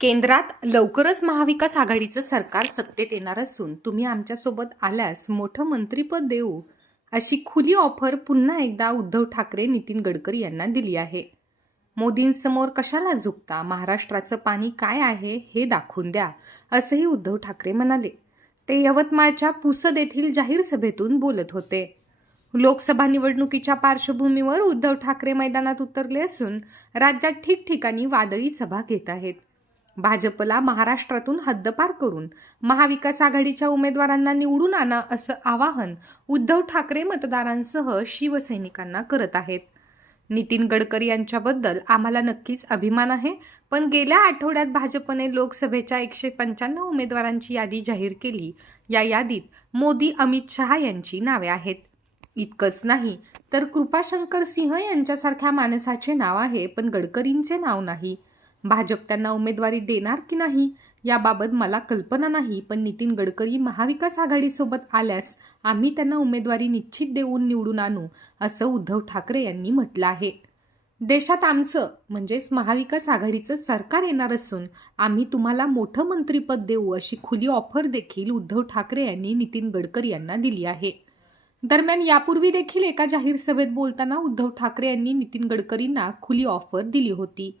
केंद्रात लवकरच महाविकास आघाडीचं सरकार सत्तेत येणार असून तुम्ही आमच्यासोबत आल्यास मोठं मंत्रीपद देऊ अशी खुली ऑफर पुन्हा एकदा उद्धव ठाकरे नितीन गडकरी यांना दिली आहे. मोदींसमोर कशाला झुकता? महाराष्ट्राचं पाणी काय आहे हे दाखवून द्या असंही उद्धव ठाकरे म्हणाले. ते यवतमाळच्या पुसद येथील जाहीर सभेतून बोलत होते. लोकसभा निवडणुकीच्या पार्श्वभूमीवर उद्धव ठाकरे मैदानात उतरले असून राज्यात ठिकठिकाणी वादळी सभा घेत आहेत. भाजपला महाराष्ट्रातून हद्दपार करून महाविकास आघाडीच्या उमेदवारांना निवडून आणा असं आवाहन उद्धव ठाकरे मतदारांसह शिवसैनिकांना करत आहेत. नितीन गडकरी यांच्याबद्दल आम्हाला नक्कीच अभिमान आहे पण गेल्या आठवड्यात भाजपने लोकसभेच्या एकशे पंच्याण्णव उमेदवारांची यादी जाहीर केली. या यादीत मोदी अमित शहा यांची नावे आहेत. इतकंच नाही तर कृपाशंकर सिंह यांच्यासारख्या माणसाचे नाव आहे पण गडकरींचे नाव नाही. भाजप त्यांना उमेदवारी देणार की नाही याबाबत मला कल्पना नाही पण नितीन गडकरी महाविकास आघाडीसोबत आल्यास आम्ही त्यांना उमेदवारी निश्चित देऊन निवडून आणू असं उद्धव ठाकरे यांनी म्हटलं आहे. देशात आमचं म्हणजेच महाविकास आघाडीचं सरकार येणार असून आम्ही तुम्हाला मोठं मंत्रीपद देऊ अशी खुली ऑफर देखील उद्धव ठाकरे यांनी नितीन गडकरी यांना दिली आहे. दरम्यान यापूर्वी देखील एका जाहीर सभेत बोलताना उद्धव ठाकरे यांनी नितीन गडकरींना खुली ऑफर दिली होती.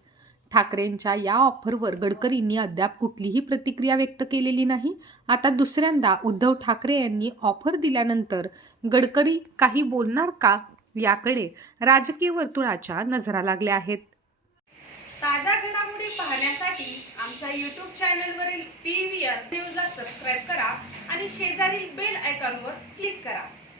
ठाकरेंच्या या ऑफरवर गडकरींनी अद्याप कुठलीही प्रतिक्रिया व्यक्त केलेली नाही. आता दुसऱ्यांदा उद्धव ठाकरे यांनी ऑफर दिल्यानंतर गडकरी काही बोलणार का? याकडे राजकीय वर्तुळाच्या नजरा लागल्या आहेत. ताज्या घडामोडी पाहण्यासाठी आमच्या यूट्यूब चॅनलवरील पी व्ही आर न्यूजला सबस्क्राईब करा आणि शेजारील बेल आयकॉनवर क्लिक करा.